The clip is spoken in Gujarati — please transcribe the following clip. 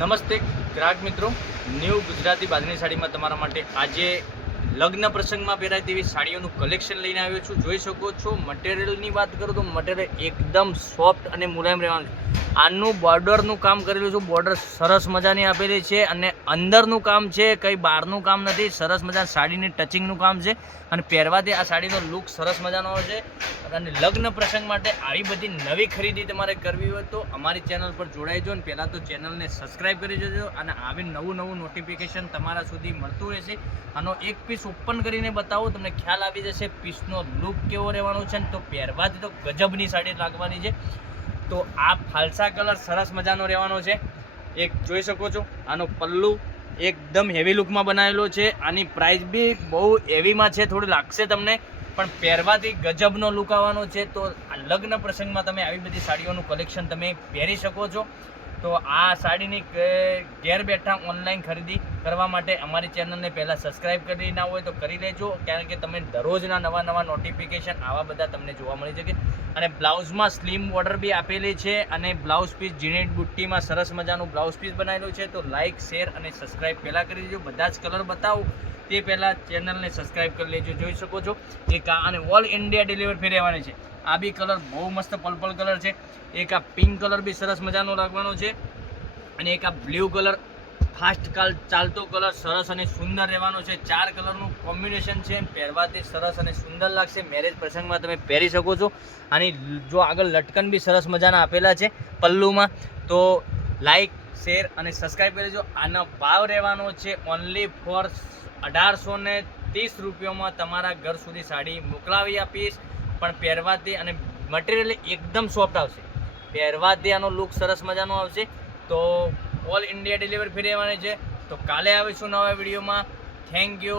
નમસ્તે ગ્રાહક મિત્રો, ન્યૂ ગુજરાતી બાંધણી સાડીમાં તમારા માટે આજે લગ્ન પ્રસંગમાં પહેરાય તેવી સાડીઓનું કલેક્શન લઈને આવ્યો છું. જોઈ શકો છો. મટીરિયલની વાત કરું તો મટીરિયલ એકદમ સોફ્ટ અને મુલાયમ રહેવાનું છે. આનું બોર્ડરનું કામ કરેલું છે. બોર્ડર સરસ મજાની આપેલી છે અને અંદરનું કામ છે, કંઈ બહારનું કામ નથી. સરસ મજાની સાડીની ટચિંગનું કામ છે અને પહેરવાથી આ સાડીનો લુક સરસ મજાનો આવે છે. અને લગ્ન પ્રસંગ માટે આવી બધી નવી ખરીદી તમારે કરવી હોય તો અમારી ચેનલ પર જોડાઈ જાઓ અને પહેલાં તો ચેનલને સબસ્ક્રાઈબ કરી દેજો અને આવી નવું નોટિફિકેશન તમારા સુધી મળતું રહેશે. આનો એક પીસ ઓપન કરીને બતાવો, તમને ખ્યાલ આવી જશે પીસનો લુક કેવો રહેવાનો છે. તો પહેરવાથી તો ગજબની સાડી લાગવાની છે. તો આ ફાલસા કલર સરસ મજાનો રહેવાનો છે. એક જોઈ શકો છો. આનો પલ્લુ એકદમ હેવી લુકમાં બનાવેલો છે. આની પ્રાઇસ બી બહુ હેવીમાં છે, થોડી લાગશે તમને, પણ પહેરવાથી ગજબનો લુક આવવાનો છે. તો આ લગ્ન પ્રસંગમાં તમે આવી બધી સાડીઓનું કલેક્શન તમે પહેરી શકો છો. તો આ સાડીની ઘેર બેઠા ઓનલાઈન ખરીદી કરવા માટે અમારી ચેનલને પહેલાં સબસ્ક્રાઈબ કરી ના હોય તો કરી લેજો, કારણ કે તમે દરરોજના નવા નોટિફિકેશન આવા બધા તમને જોવા મળી શકે. અને બ્લાઉઝમાં સ્લીમ બોર્ડર બી આપેલી છે અને બ્લાઉઝ પીસ ઝીણી બુટ્ટીમાં સરસ મજાનું બ્લાઉઝ પીસ બનાવેલું છે. તો લાઇક, શેર અને સબસ્ક્રાઈબ પહેલાં કરી દેજો. બધા જ કલર બતાવું તે પહેલાં ચેનલને સબસ્ક્રાઈબ કરી લેજો. જોઈ શકો છો. એક આ અને ઓલ ઇન્ડિયા ડિલિવરી ફ્રી રહેવાની છે. આ બી કલર બહુ મસ્ત પર્પલ કલર છે. એક આ પિંક કલર બી સરસ મજાનો લાગવાનો છે અને એક આ બ્લુ કલર ફાસ્ટ ચાલતો કલર સરસ અને સુંદર રહેવાનો છે. 4 કલરનું કોમ્બિનેશન છે. પહેરવાથી સરસ અને સુંદર લાગશે. મેરેજ પ્રસંગમાં તમે પહેરી શકો છો. આની જો આગળ લટકન બી સરસ મજાના આપેલા છે પલ્લુમાં. તો લાઈક, શેર અને સબસ્ક્રાઈબ કરી દેજો. આનો ભાવ રહેવાનો છે ઓનલી ફોર 1830 રૂપિયામાં તમારા ઘર સુધી સાડી મોકલાવી આપીશ. પણ પહેરવાથી અને મટીરિયલ એકદમ સોફ્ટ આવશે. પહેરવાથી આનો લુક સરસ મજાનો આવશે. તો ઓલ ઇન્ડિયા ડિલિવરી ફ્રી રહેવાની છે. તો કાલે આવીશું નવા વિડીયોમાં. Thank you.